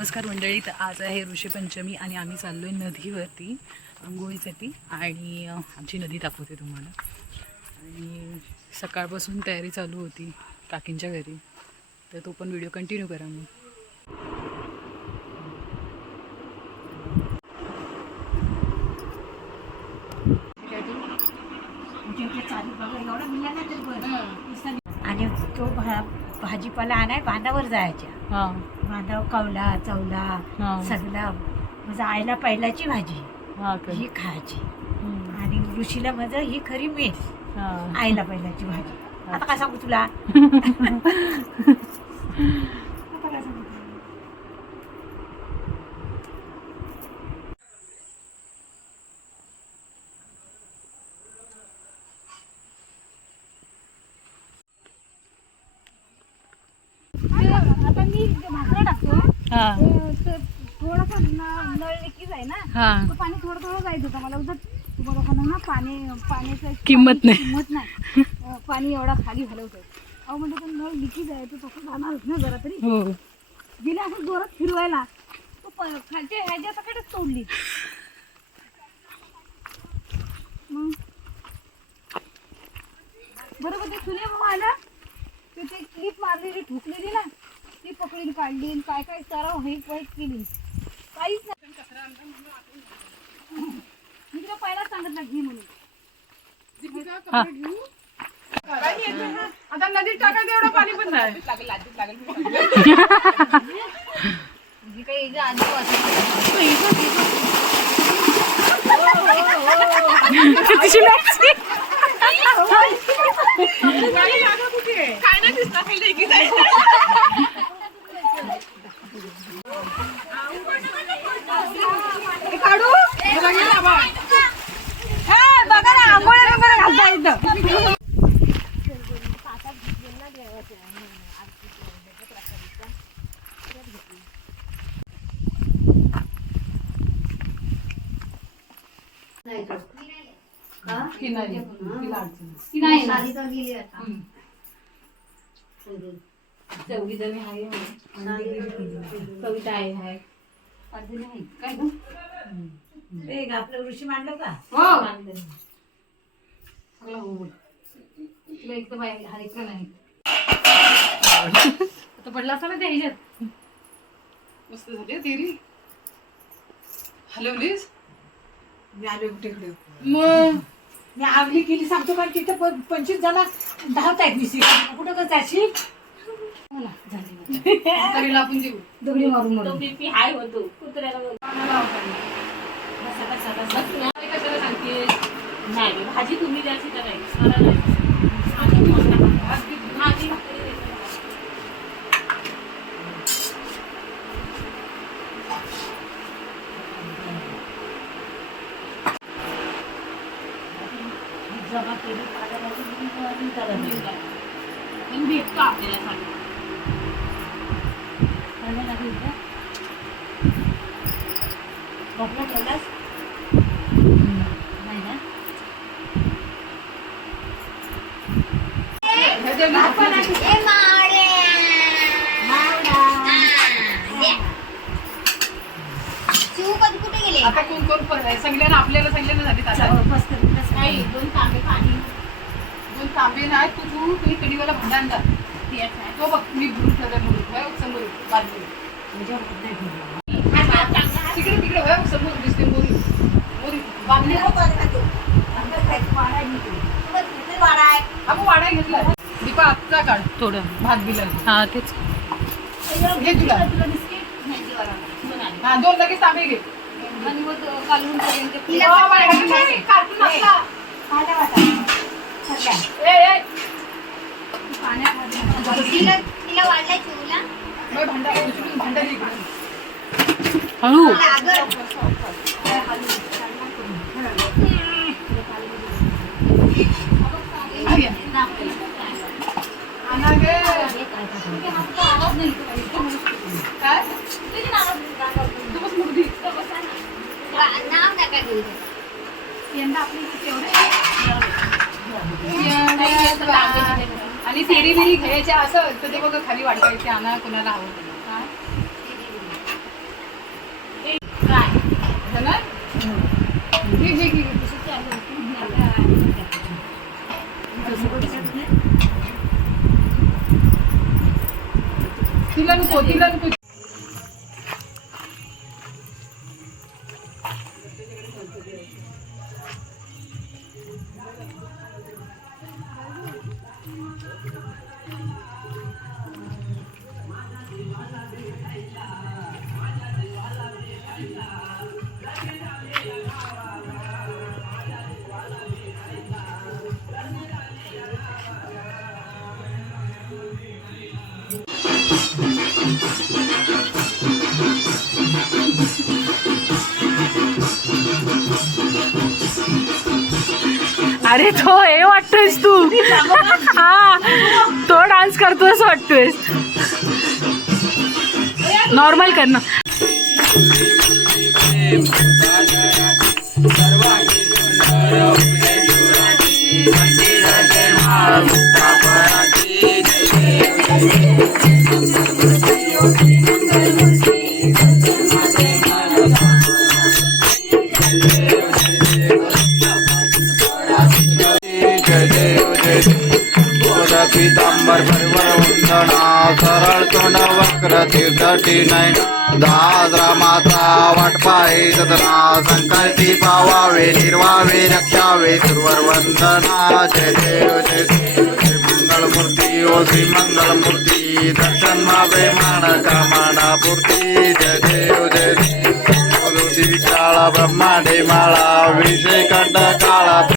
नमस्कार मंडळी तर आज आहे ऋषीपंचमी आणि आम्ही चाललो आहे नदीवरती आंघोळीसाठी. आणि आमची नदी दाखवते तुम्हाला. आणि सकाळपासून तयारी चालू होती काकींच्या घरी. तर तो पण व्हिडिओ कंटिन्यू करा मग. आणि तो भा भाजीपाला आणाय बांधावर जायच्या. हां. बांधावर कवला चवला हां. सगळा. माझा आईला पहिल्याची भाजी हां का? ही खायची. हम्म. आणि ऋषीला माझं ही खरी मेस हां. आईला पहिल्याची भाजी. आता काय सांगू तुला आता काय सांगू तुला? आता मी भाकरं टाकतो हां. ते थोडासा न- नळ आहे ना? हां. तो पाणी थोडं थोडं जायचं होतं. मला उद्या तुम्हाला लोकांना ना पाणी पाण्याचं किंमत नाही. किंमत नाही. अं, पाणी एवढा खाली घालवत अहो म्हणजे तो नळ लिकीज आहे तो तसं जाणारच ना जरा तरी. हो. गेल्या असं जोरात फिरवायला तो खालच्या ह्याच्या सकाळच तोडली. मग? बरोबर ते सुने भाऊ आला ते क्लिप मारलेली ठोकलेली ना. ती पकडीन काढली आणि काय काय सराव हे वाईट केली. काहीच नाही. मी तुला पहिला सांगितलं घे म्हणून. हां. आता नदीत टाका तेवढं पाणी पण नाही. तिची मॅक्सी काय नाही दिसत खाली कविता आहे. हाय काय ग? ते आपलं ऋषी मांडलं का? तुला एक तर बाहेर नाही. आता पडला असा ना त्या ह्याच्यात. मस्त झाली हं तेरी. हलवलीस? मी आलो तिकडे मग? मी आवली केली सांगतो कारण तिथं पंचवीस जण धावत आहेत. निशी कुठं का जाशील? तरी आपण देऊ. दगडी मारून मारून. कशाला सांगते नाही भाजी तुम्ही द्यायची तर नाही. मला नाही. भाजी भाकरी द्यायची. जमा केली पाण्यामध्ये करायला आपल्याला ना आता कोण कोण पण सांगितलं ना आपल्याला सांगितलं ना झाली नाही दोन तांबे पाणी. दोन तांबे नाही तू तू तुम्ही कढीवाला भांडा आणला आहे. तो बघ मी भरून ठेवला म्हणून वय समोर बाजू. तिकडे तिकडे वय समोर दिसते मोरी मोरी बांधली आपण वाडा घेतला दीपा आजचा काढ थोडं भात बिला हा तेच तुला. हा दोन लगेच तांबे घे आणि मग हे कार्टून असला. ए, ए, हळू हा, घे. आणा गे. काय? तू बस मुर्दी. नाव नका घेऊ यंदा आपली केवढे आणि फेरी बिरी घ्यायच्या असं तर ते बघ खाली वाटायचे आणा कुणाला हवं तिला नको तिला नको. अरे तो हे वाटतोयस तू. हा तो डान्स करतोयस असं वाटतोयस. नॉर्मल कर ना. परिवर वंदना सरळ तोंड वक्र तीर्थटी नय दादरा माता वाट पाहे सदना संकल्पी पावावे निर्वावे रक्षावे सुरवर वंदना जय देव जय जय मंगल मूर्ती ओ श्री मंगल मूर्ती दर्शन मावे मान कामाना पूर्ती जय देव जय देव. काळा ब्रह्मांडे माळा विषय कंड काळा